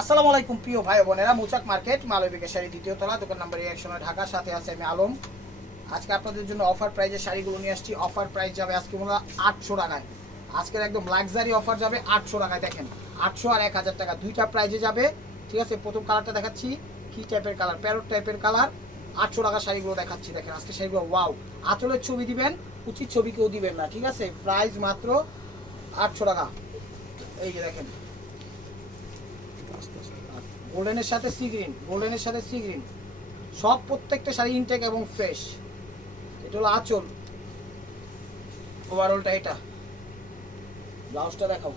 আসসালামু আলাইকুম, প্রিয় ভাই বোনেরা। মুচাক মার্কেট মালবিকা শাড়ি দ্বিতীয় তলা, দোকান নাম্বার একশো ঢাকার সাথে আছে আমি আলম। আজকে আপনাদের জন্য অফার প্রাইজে শাড়িগুলো নিয়ে আসছি। অফার প্রাইস যাবে আজকে মনে হয় আটশো টাকায়। আজকের একদম লাক্সারি অফার যাবে আটশো টাকায়, দেখেন। আটশো আর এক হাজার টাকা। দুইটা প্রাইজে যাবে। ঠিক আছে, প্রথম কালারটা দেখাচ্ছি। কি টাইপের কালার প্যারোট টাইপের কালার আটশো টাকা শাড়িগুলো দেখাচ্ছি, দেখেন। আজকে শাড়িগুলো ওয়াও আঁচলের ছবি দিবেন উচিত ছবি কেউ দিবেন না, ঠিক আছে? প্রাইস মাত্র আটশো টাকা। এই যে দেখেন। গোল্ডেনের সাথে সি গ্রিন গোল্ডেনের সাথে সি গ্রিন সব প্রত্যেকটা শাড়ি ইনটেক এবং ফ্রেশ এটা হলো আঁচল। ওভারঅলটা এটা। ব্লাউজটা দেখাও।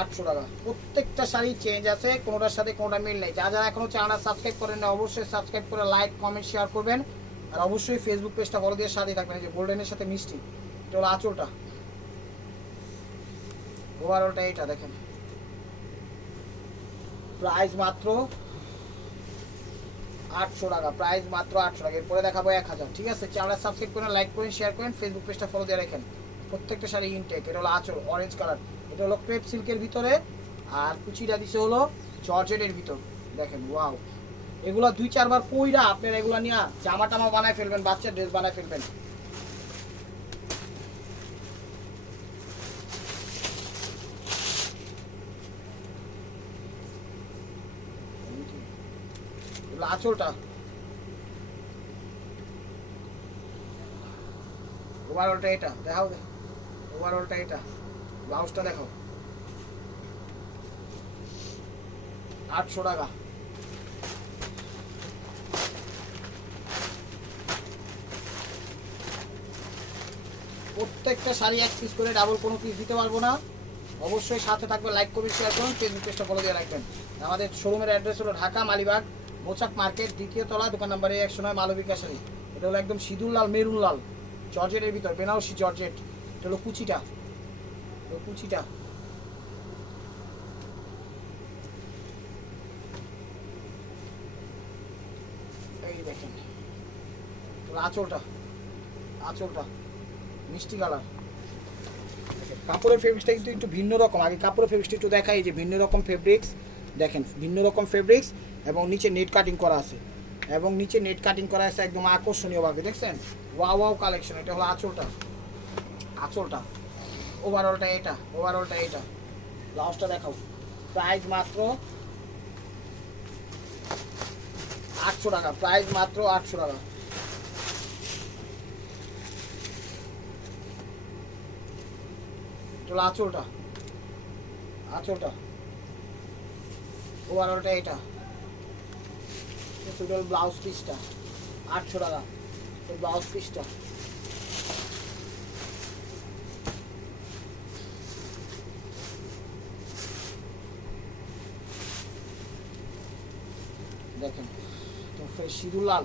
আটশো টাকা। প্রত্যেকটা শাড়ি চেঞ্জ আছে, কোনোটার সাথে কোনোটা মিল নেই। যা যারা এখনও চ্যানেলটা সাবস্ক্রাইব করেন না অবশ্যই সাবস্ক্রাইব করে লাইক কমেন্ট শেয়ার করবেন। আর অবশ্যই ফেসবুক পেজটা ফলো দিয়ে সাথে থাকবেন। যে গোল্ডেনের সাথে মিষ্টি, এটা হলো আঁচলটা। ওভারঅলটা এইটা দেখেন। প্রাইস মাত্র আটশো টাকা, প্রাইস মাত্র আটশো টাকা। এরপরে দেখাবো এক হাজার, ঠিক আছে? চ্যানেল সাবস্ক্রাইব করেন লাইক করেন শেয়ার করেন ফেসবুক পেজটা ফলো দিয়ে রাখেন। প্রত্যেকটা শাড়ি ইনটেক এটা হলো আঁচল অরেঞ্জ কালার এটা হলো ক্রেপ সিল্কের ভিতরে, আর কুচিটা দিছে হলো জর্জেটের ভিতর। দেখেন ওয়াও এগুলো দুই চারবার পইরা আপনারা এগুলো নিয়ে জামা টামা বানায় ফেলবেন, বাচ্চার ড্রেস বানায় ফেলবেন এগুলো আঁচলটা। ওভারঅলটা এটা, দেখাও ওভারঅলটা এটা। ব্লাউজটা দেখো আটশো টাকা। প্রত্যেকটা শাড়ি এক পিস করে ডাবল কোনো পিস দিতে পারব না। অবশ্যই সাথে থাকবে লাইক করবে শেয়ার করুন। ফেসবুক পেজটা ফলো দিয়ে রাখবেন। আমাদের শোরুমের অ্যাড্রেস হলো ঢাকা, মালিবাগ। মোচাক মার্কেট, দ্বিতীয় তলা, দোকান নাম্বার একশো নয় মালবিকা শাড়ি এটা হলো একদম সিঁদুর লাল মেরুন লাল জর্জেটের ভিতর, বেনারসি জর্জেট। এটা হলো কুচিটা। কুচিটা। এই দেখেন। আঁচলটা। আঁচলটা। মিষ্টি কালার। কাপড়ের ফেব্রিক্সটা কিন্তু একটু ভিন্ন রকম। আগে কাপড়ের ফেব্রিক্সটা একটু দেখাই যে ভিন্ন রকম ফেব্রিক্স দেখেন, ভিন্ন রকম ফেব্রিক্স এবং নিচে নেট কাটিং করা আছে। এবং নিচে নেট কাটিং করা আছে একদম আকর্ষণীয়ভাবে দেখছেন? ওয়াও ওয়াও কালেকশন এটা হলো আঁচলটা। আঁচলটা। ওভারঅলটা এটা ওভারঅলটা এটা। ব্লাউজটা দেখাও। প্রাইস মাত্র আটশো টাকা প্রাইস মাত্র আটশো টাকা। আঁচলটা। আঁচলটা। ওভারঅলটা এটা। টোটাল ব্লাউজ পিসটা, আটশো টাকা এই ব্লাউজ পিসটা। দেখেন, তো সিঁদুর লাল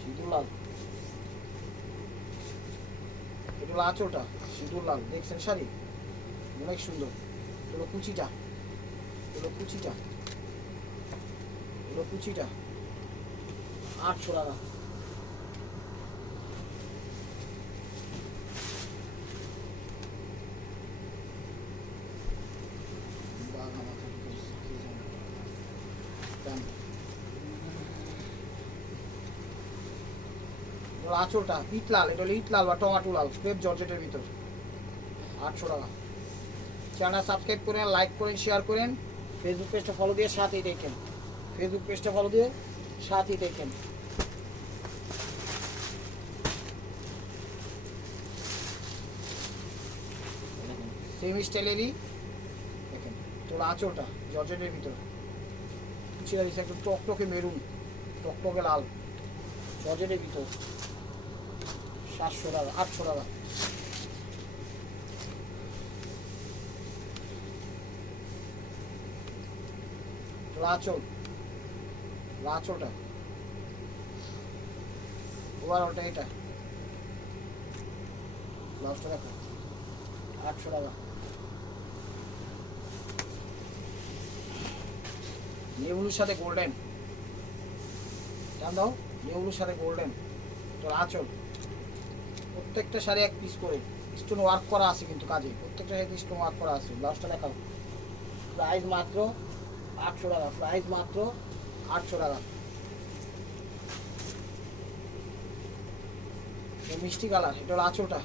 সিঁদুর লাল। এটা হলো আঁচলটা, সিঁদুর লাল। দেখছেন শাড়ি? অনেক সুন্দর। এটা হলো কুচিটা, এটা হলো কুচিটা। কুচিটা। আটশো টাকা। আঁচলটা, ইট লাল এটা হলো ইট লাল বা টমাটো লাল ক্রেপ জর্জেটের ভিতর। আটশো টাকা। চ্যানেল সাবস্ক্রাইব করেন লাইক করেন শেয়ার করেন। ফেসবুক পেজটা ফলো দিয়ে সাথেই দেখেন। ফেসবুক পেজটা ফলো দিয়ে সাথেই দেখেন। সেম স্টাইলেরই দেখেন, তোর আঁচলটা, জর্জেটের ভিতর। কুচিটা দিচ্ছে একটু টকটকে মেরুন, টকটকে লাল। জর্জেটের ভিতর, সাতশো টাকা, আটশো টাকা। লাচল লাচলটা ওভারঅলটা এটা। ব্লাউজটা দেখো আটশো টাকা। নেবুলুর সাথে গোল্ডেন টান দাও নেবুলুর সাথে গোল্ডেন তোর আঁচল প্রত্যেকটা শাড়ি এক পিস করে। স্টোন ওয়ার্ক করা আছে কিন্তু কাজে। প্রত্যেকটা শাড়িতে স্টোন ওয়ার্ক করা আছে। ব্লাউজটা দেখাও প্রাইস মাত্র আটশো টাকা। প্রাইস মাত্র আটশো টাকা। মিষ্টি কালার, এটা হলো আঁচলটা।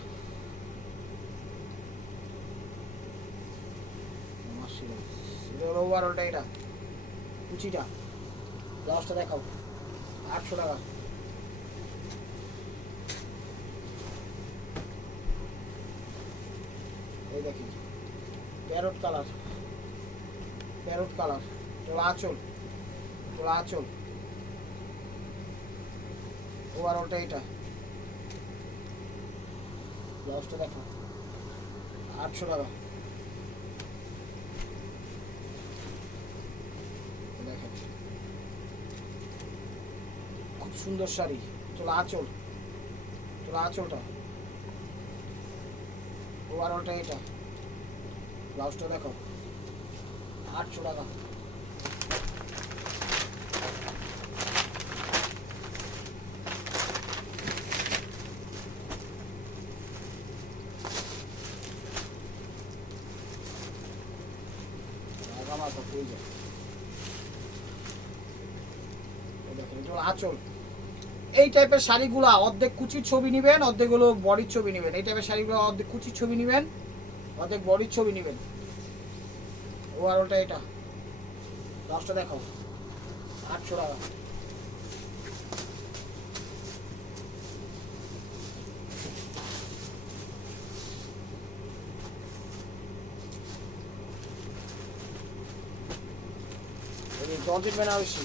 এটা হলো ওভারঅলটা এটা। কুচিটা ব্লাউজটা দেখাও, আটশো টাকা। এই দেখি প্যারট কালার প্যারট কালার তোলা আঁচল। তোলা আঁচল। ওভারঅলটা এটা। ব্লাউজটা দেখো। আটশো টাকা। এই খুব সুন্দর শাড়ি। তোলা আঁচল। তোলা আঁচলটা। ওভারঅলটা এটা। ব্লাউজটা দেখো। আটশো টাকা। দেখেন, এটা এই টাইপের শাড়িগুলা অর্ধেক কুচির ছবি নেবেন, অর্ধেক হলো বডির ছবি নেবেন। এই টাইপের শাড়িগুলো অর্ধেক কুচির ছবি নেবেন, অর্ধেক বডির ছবি নেবেন। ওভারঅলটা এটা। দশটা দেখো আটশো টাকা এই জর্জেট বেনারসি।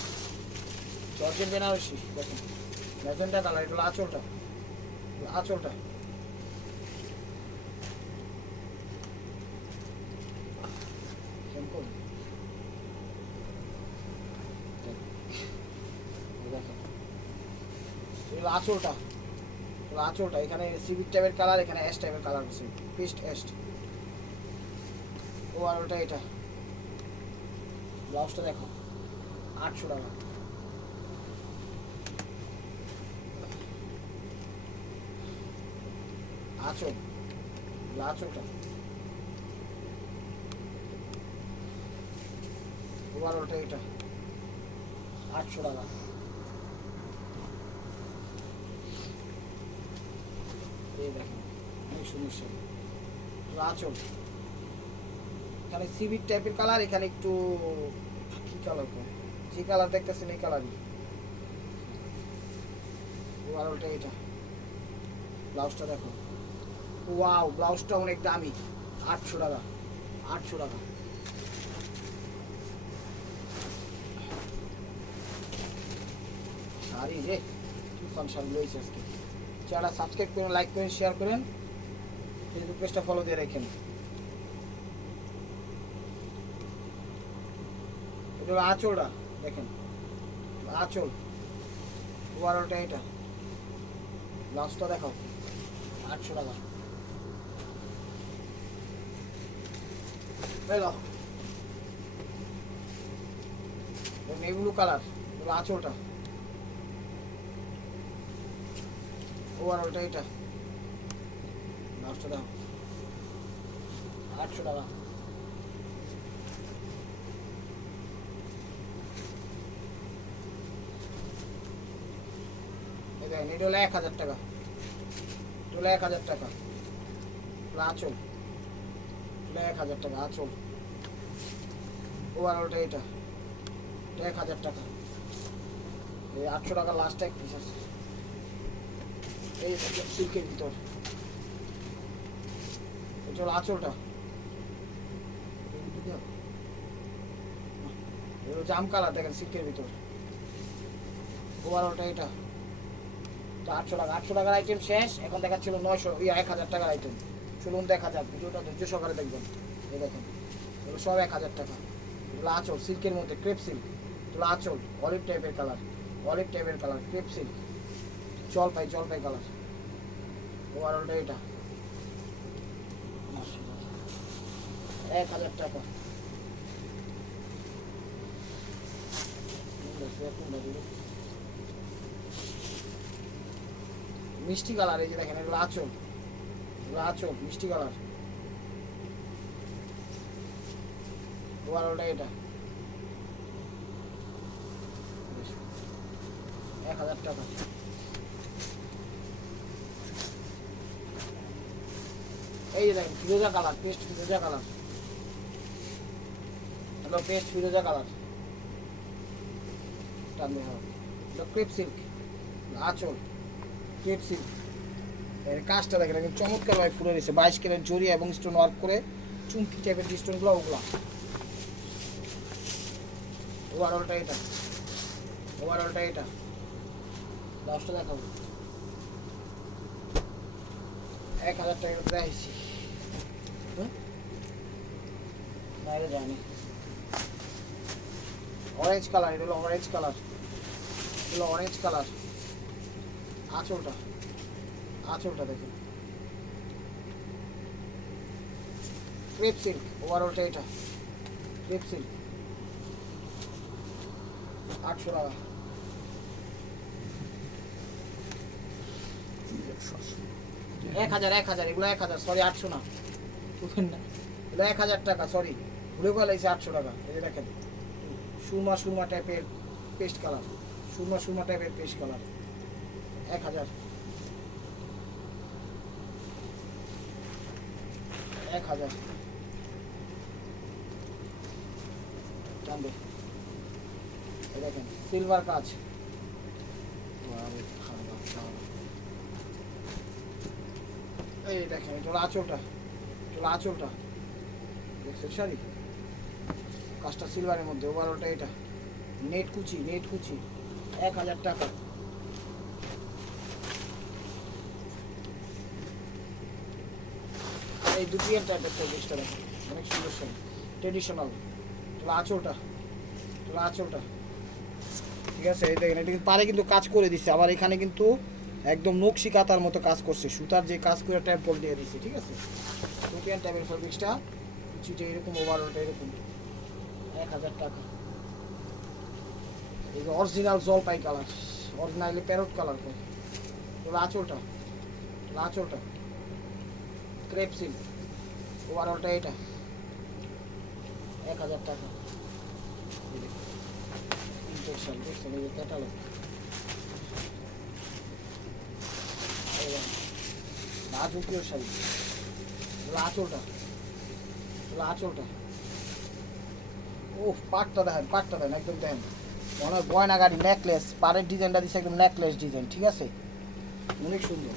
জর্জেট বেনারসি, দেখুন। ম্যাজেন্টা কালার এটা হলো আঁচলটা। আঁচলটা এগুলো আঁচলটা। এগুলো আঁচলটা। এখানে সিভিক টাইপের কালার এখানে অ্যাশ টাইপের কালার আছে। পিস্ট অ্যাশ ও আর ওটা এটা। ব্লাউজটা দেখো। আটশো টাকা। আঁচলটা ওভার ওটা এটা, আটশো টাকা। এই দেখেন, অনেক সুন্দর এগুলো আঁচল এখানে সিভিক টাইপের কালার এখানে একটু কি কালার যে কালার দেখতেছেন, এই কালারই। ওভারঅলটা এটা ব্লাউজটা দেখো। ওয়াও, ব্লাউজটা অনেক দামি। আটশো টাকা আটশো টাকা। শাড়ি রে তুফান শাড়ি রয়েছে আজকে। চ্যানেলটা সাবস্ক্রাইব করেন লাইক করেন শেয়ার করেন ফেসবুক পেজটা ফলো দিয়ে রাখেন। এটা আঁচলটা। দেখেন। আঁচল। ওভারঅলটা এটা লাস্টটা দেখাও। আটশো টাকা। নেভলু কালার আঁচলটা। ওভারঅলটা এটা লাস্টটা দেখো আটশো টাকা। এটা হলো এক হাজার টাকা। এটা হলো এক হাজার টাকা। আঁচল। এক হাজার টাকা, আঁচল। ওভারঅলটা এটা। এক হাজার টাকা। এই আটশো টাকা লাস্ট এক পিস আছে। এই সিল্কের ভিতর। এটা হলো আঁচলটা। জাম কালার দেখেন সিল্কের ভিতর। ওভারঅলটা এটা। তো আটশো টাকা, আটশো টাকার আইটেম শেষ, এখন দেখাচ্ছিল নয়শো, ইয়া, এক হাজার টাকার আইটেম চলুন দেখা যাক, ভিডিওটা ধৈর্য সহকারে দেখবেন। এই দেখেন, এগুলো সব এক হাজার টাকা। এগুলো আঁচল, সিল্কের মধ্যে, ক্রেপ সিল্ক। এগুলো আঁচল অলিভ টাইপের কালার অলিভ টাইপের কালার ক্রেপ সিল্ক। জলপাই জলপাই কালার ওভারঅলটা এটা। এক হাজার টাকা। মিষ্টি কালার, এই যে দেখেন, এগুলো আঁচল। এগুলো আঁচল, মিষ্টি কালার। ওভারঅলটা এটা। এক হাজার টাকা। এই যে দেখেন, ফিরোজা কালার, পেস্ট ফিরোজা কালার। হ্যালো, পেস্ট ফিরোজা কালার। টানবে হ্যাঁ ক্রেপ সিল্ক, আঁচল। সিল্ক এর কাজটা দেখেন, একদম চমৎকার ভাবে ফুলে দিয়েছে। বাইশ কেরের জড়ি এবং স্টোন ওয়ার্ক করে চুমকি টাইপের যে স্টোনগুলো ওগুলো। ওভারঅলটা এটা। ওভারঅলটা এটা। দশটা দেখাবো। এক হাজার টাকা দেখাইছি। হুম? বাইরে যায়নি। অরেঞ্জ কালার এটা হলো অরেঞ্জ কালার এগুলো অরেঞ্জ কালার আঁচলটা। আঁচলটা দেখুন। ক্রেপ সিল্ক ওভারঅলটা এটা। ক্রেপ সিল্ক আটশো টাকা। এক হাজার এক হাজার, এগুলো এক হাজার সরি আটশো না। এগুলো এক হাজার টাকা সরি ভুলে করে লাগছে আটশো টাকা। এই দেখেন। সুরমা সুরমা টাইপের পেস্ট কালার সুরমা সুরমা টাইপের পেস্ট কালার এক হাজার। এক হাজার। দেখেন সিলভার কাজ। এই দেখেন, এটা আঁচলটা। এটা আঁচলটা। দেখছেন শাড়ি কাজটা সিলভারের মধ্যে ওভারঅলটা এটা। নেট কুচি নেট কুচি। এক হাজার টাকা। এই দুপিয়ার টাইপের ফেব্রিক্সটা দেখেন অনেক সুন্দর শাড়ি ট্রেডিশনাল আঁচলটা আঁচলটা ঠিক আছে, এই দেখেন, এটা কিন্তু পারে কিন্তু কাজ করে দিচ্ছে আবার এখানে কিন্তু একদম নকশি কাতার মতো কাজ করছে, সুতার যে কাজ করে টেম্পল দিয়ে দিচ্ছে ঠিক আছে? দুপিয়ান টাইপের ফেব্রিক্সটা কুচিটা এরকম ওভারঅলটা এরকম। এক হাজার টাকা। এই যে অরিজিনাল জলপাই কালার অরিজিনালি প্যারট কালার করে আঁচলটা আঁচলটা ক্রেপ ওভারঅলটা এটা এক হাজার টাকা। তিনটের দেখছেন এই যে দেখেন একদম মনে হয় গয়না গাড়ি নেকলেস পাড়ের ডিজাইনটা দিচ্ছে একদম নেকলেস ডিজাইন ঠিক আছে? অনেক সুন্দর।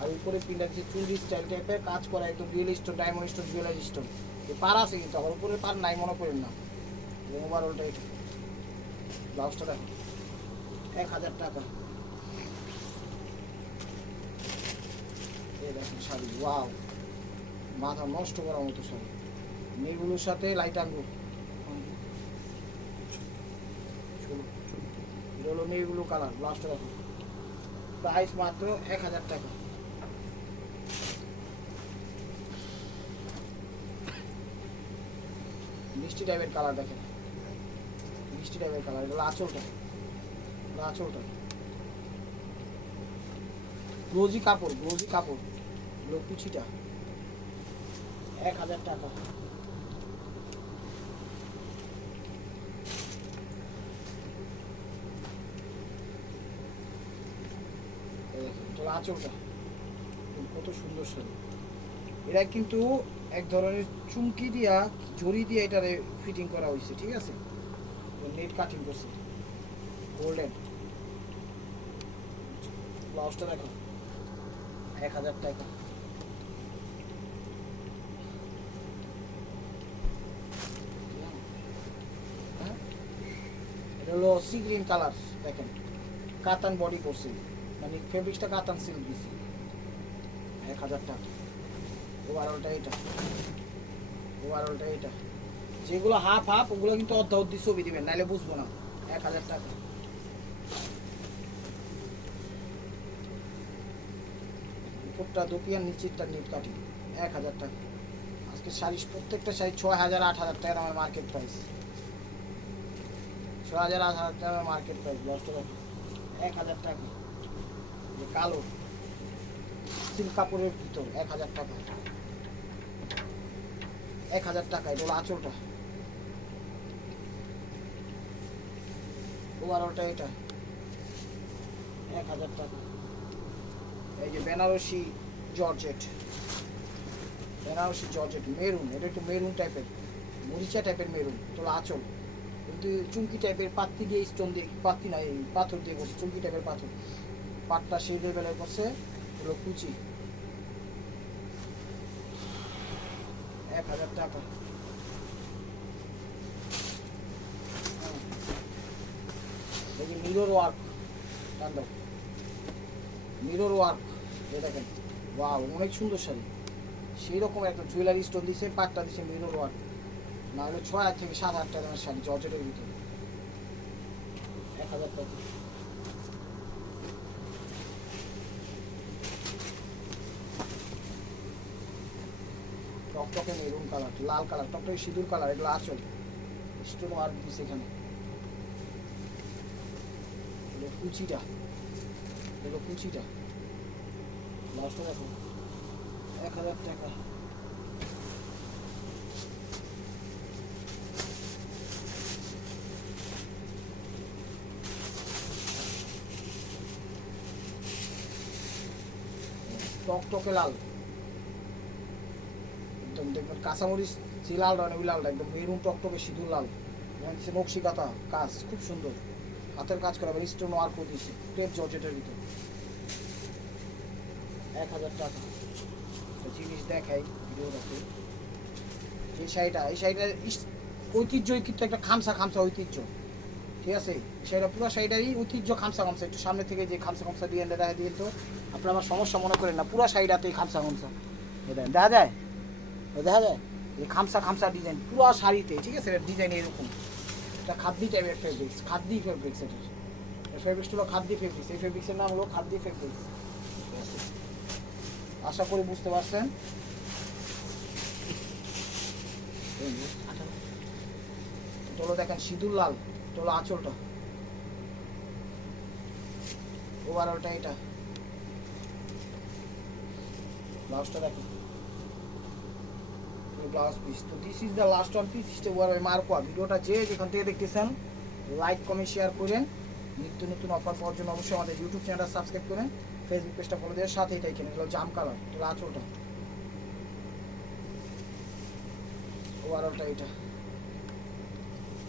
আর উপরে পিনটা দিচ্ছে চুরি স্টাইল টাইপের কাজ করা একদম real stone diamond stone jewellery stone পার আছে কিন্তু, আবার উপরে পার নাই, মনে করেন না। ওভারঅলটা এটা। ব্লাউজটা দেখো। এক হাজার টাকা। এই দেখেন শাড়ি ওয়াও মাথা নষ্ট করার মতো শাড়ি। মেয়েগুলোর সাথে লাইট আনব। এটা মেয়েগুলো কালার ব্লাউজটা দেখো। প্রাইস মাত্র এক হাজার টাকা। মিষ্টি টাইপের কালার দেখেন। মিষ্টি টাইপের কালার এটা হলো আঁচলটা। এটা আঁচলটা। গ্লোজি কাপড় গ্লোজি কাপড়। এগুলো কুচিটা। এক হাজার টাকা। আঁচলটা। কত সুন্দর শাড়ি। এটা কিন্তু এক ধরনের চুমকি দিয়া জড়ি দিয়ে এটারে ফিটিং করা হয়েছে ঠিক আছে? নেট কাটিং করছে। গোল্ডেন ব্লাউজটা দেখো। এক হাজার টাকা। হ্যাঁ? এটা হলো সি গ্রিন কালার দেখেন। কাতান বডি করছে। মানে ফেব্রিক্সটা কাতান সিল্ক দিছে। এক হাজার টাকা। ওভারঅলটা এটা ওভারঅলটা এটা যেগুলো হাফ হাফ ওগুলো কিন্তু অর্ধ অর্ধি ছবি দিবেন নাহলে বুঝব না। এক হাজার টাকা। উপরটা দুপিয়ার নিচেরটা নেট কাটি এক হাজার টাকা। আজকে শাড়ি প্রত্যেকটা শাড়ি ছয় হাজার, আট হাজার টাকা আমার মার্কেট প্রাইস ছয় হাজার, আট হাজার টাকা মার্কেট প্রাইস দশটা এক হাজার টাকা। যে কালো, সিল্ক কাপড়ের ভিতর এক হাজার টাকা। এক হাজার টাকা, এটা হলো আঁচলটা। ওভারঅলটা এটা। এক হাজার টাকা। এই যে Banarasi georgette. Banarasi georgette, maroon, এটা একটু মেরুন টাইপের, মরিচা টাইপের মেরুন তোলা আঁচল। কিন্তু চুমকি টাইপের পাত্তি দিয়ে স্টোন দিয়ে, পাত্তি নাই এই পাথর দিয়ে করছে চুমকি টাইপের পাথর। পাটটা সেই লেভেলের করছে ওগুলো কুচি। এক হাজার টাকা। যে মিরর ওয়ার্ক কান্দ মিরর ওয়ার্ক এই দেখেন। ওয়াও অনেক সুন্দর শাড়ি। সেই রকম একটা জুয়েলারি স্টোন দিছে, পাটটা দিছে মিরর ওয়ার্ক না হলে ছয় হাজার থেকে সাত হাজার টাকা শাড়ি জর্জেটের ভিতরে। এক হাজার টাকা। টকটকে মেরুন কালার লাল কালার টকটকে সিঁদুর কালার এগুলো আচল স্টোন ওয়ার্ক দিছে এখানে। এগুলো কুচিটা। এগুলো কুচিটা। লাস্টে দেখো, এক হাজার টাকা। টকটকে লাল। একদম দেখবেন কাঁচামরিচ যে লাল, রঙের ওই লালটা একদম মেরুন টকটকে সিঁদুর লাল। হচ্ছে নকশি কাজ খুব সুন্দর। হাতের কাজ করা আবার স্টোন ওয়ার্ক দিয়েছে ক্রেপ জর্জেটের ভিতর। এক হাজার টাকা। জিনিস দেখাই ভিডিও দেখে। এই শাড়িটা এই শাড়িটা ঐতিহ্যই কিন্তু একটা খামসা খামসা ঐতিহ্য। ঠিক আছে? শাড়িটা, পুরো শাড়িটারই ঐতিহ্য খামসা খামসা। একটু সামনে থেকে যে খামসা খামসা দিয়ে দেখা দিয়ে তো। আপনার আমার সমস্যা মনে করেন না, পুরো শাড়িটাতেই খামসা খামসা। দেখা যায়? দেখা যায় এই খামসা খামসা ডিজাইন পুরো শাড়িতে, ঠিক আছে? ডিজাইন এরকম। এটা খাদ্দি টাইপের ফেব্রিক্স খাদ্দি ফেব্রিক্স এটা এই ফেব্রিক্সটা হলো খাদ্দি ফেব্রিক্স এই ফেব্রিক্সের নাম হলো খাদ্দি ফেব্রিক্স আশা করি বুঝতে পারছেন? হলো দেখেন সিঁদুর লাল হলো আঁচলটা। ওভারঅলটা এটা। ব্লাউজটা দেখেন। ব্লাউজ পিস তো this is the last one piece war মার্কোয়া ভিডিওটা যে যেখান থেকে দেখতেছেন লাইক কমেন্ট শেয়ার করেন। নিত্য নতুন অফার পাওয়ার জন্য অবশ্যই আমাদের ইউটিউব চ্যানেলটা সাবস্ক্রাইব করেন। ফেসবুক পেজটা ফলো দেওয়ার সাথে এটাই কেন এগুলো জাম কালার এগুলো আঁচলটা ওভারঅলটা এটা।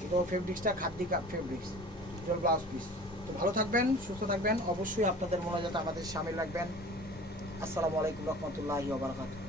এগুলো ফেব্রিক্সটা খাদ্দি ফেব্রিক্স এগুলো ব্লাউজ পিস তো ভালো থাকবেন, সুস্থ থাকবেন। অবশ্যই আপনাদের মনে যাতে আমাদের সামিল রাখবেন। আসসালামু আলাইকুম রহমতুল্লাহি ওবরাকাতুহ